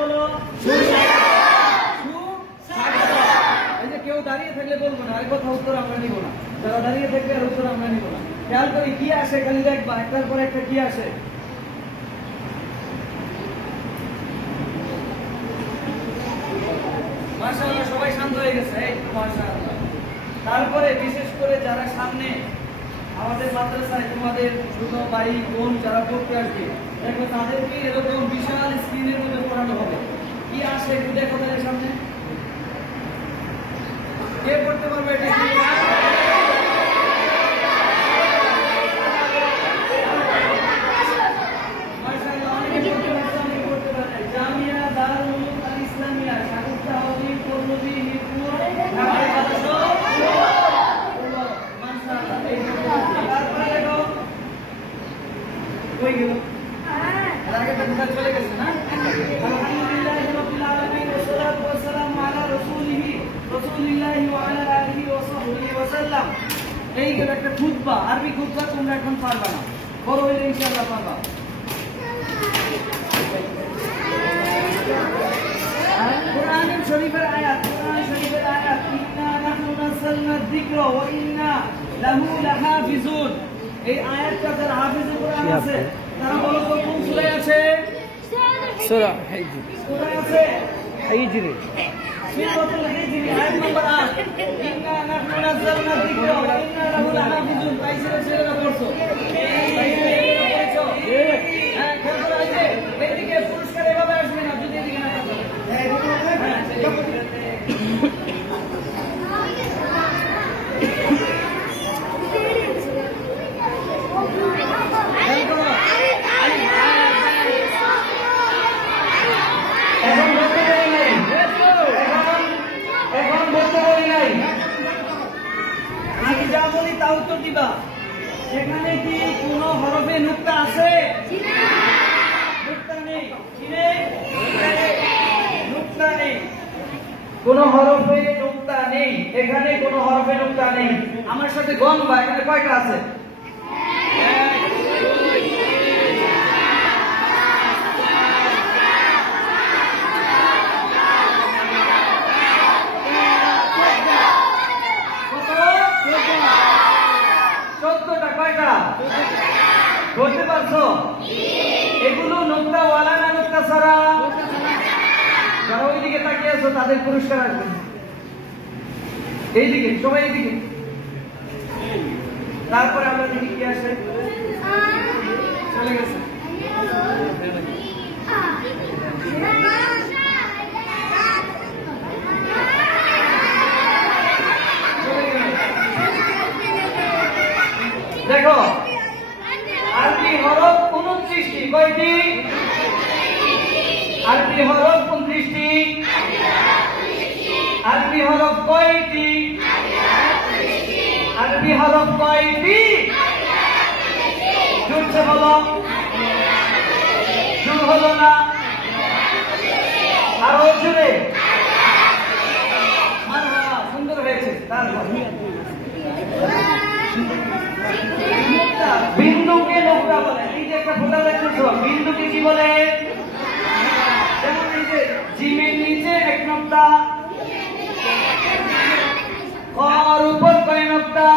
বলো এই যে কেউ দাঁড়িয়ে থাকলে বলবো না, আরেক কথা উত্তর আমরা নিব না। যারা দাঁড়িয়ে থাকবে আর উত্তর আমরা নিব না। খেয়াল করি কি আসে, খালি দেখবা একটার পর একটা কি আসে। মাশাআল্লাহ, সবাই শান্ত হয়ে গেছে। মাশাআল্লাহ। তারপরে বিশেষ করে যারা সামনে আমাদের মাদ্রাসায় তোমাদের ছোট ভাই বোন যারা পড়তে আসবে, দেখো তাদেরকে এরকম বিশাল স্ক্রিনের মধ্যে পড়ানো হবে। কি আসে একটু দেখো তাদের সামনে, কে পড়তে পারবে এটা? মাশাআল্লাহ, অনেকে পড়তে পারছে, অনেকে পড়তে পারে নাই। জামিয়া দারুল উলুম আল ইসলামিয়া, শাকুরতা হাউজি, পল্লবী, মিরপুর, ঢাকায় মাশাআল্লাহ। তারপরে দেখো কই গেল, আগে তো চলে গেছে না। আলহামদুলিল্লাহ রাব্বিল আলামিন ওয়া সালাতু ওয়া সালামু আলা রাসূলিল্লাহি ওয়া আলা আলিহি ওয়া সাহবিহি ওয়া সাল্লাম। এই গেল একটা খুতবা, আরবি খুতবা। তোমরা এখন পারবা না, বড় হইলে ইনশাআল্লাহ পারবা। কোরআন শরীফের আয়াত, কোরআন শরীফের আয়াত, ইন্না নাহনু নাযালনা যিকরা ওয়া ইন্না লাহু লাহাফিজুন। এই আয়াতটা যারা হাফেজুল কোরআন আছে তারা বলো তো কোন সূরায় আছে? সূরা হিজর। সূরায় আছে হিজর, সূরাতুল হিজর, আয়াত নম্বর 8। ইন্না নাহনু নাযালনা যিকরা ওয়া ইন্না লাহু লাহাফিজুন। তাইসিরা ছেলেরা পড়ছো? হ্যাঁ, খেয়াল করে আছে। এইদিকে পুরস্কার এভাবে আসবে না, যদি এদিকে না থাকে। আমি যা বলি তা উত্তর দিবা। সেখানে কি কোন হরফে নুক্তা আছে? নুক্তা নেই। কি নেই? নুক্তা নেই। কোন হরফে নুক্তা নেই, এখানে কোন হরফে নুক্তা নেই। আমার সাথে গণবা, এখানে কয়টা আছে? বলতে পারছো? এগুলো নুক্তাওয়ালা না নুক্তা ছাড়া? যারা ওইদিকে তাকিয়ে আছো তাদের পুরস্কার আসবে। এইদিকে সবাই, এইদিকে। তারপরে আমরা দেখি কি আসে। চলে গেছে। দেখো আরবি হরফ 29টি। কয়টি? আরবি হরফ 29টি। আরবি হরফ কয়টি? আরবি হরফ কয়টি? জুড়ছে বলো, জুড় হলো না, আরো জুড়ে। সুন্দর হয়েছে। তারপর বিন্দুকে নোকতা বলে। এই যে একটা ফোঁটা দেখতেছ, বিন্দুকে কি বলে? যেমন এই যে জিমের নিচে এক নোকতা, খর উপর কয় নোকতা?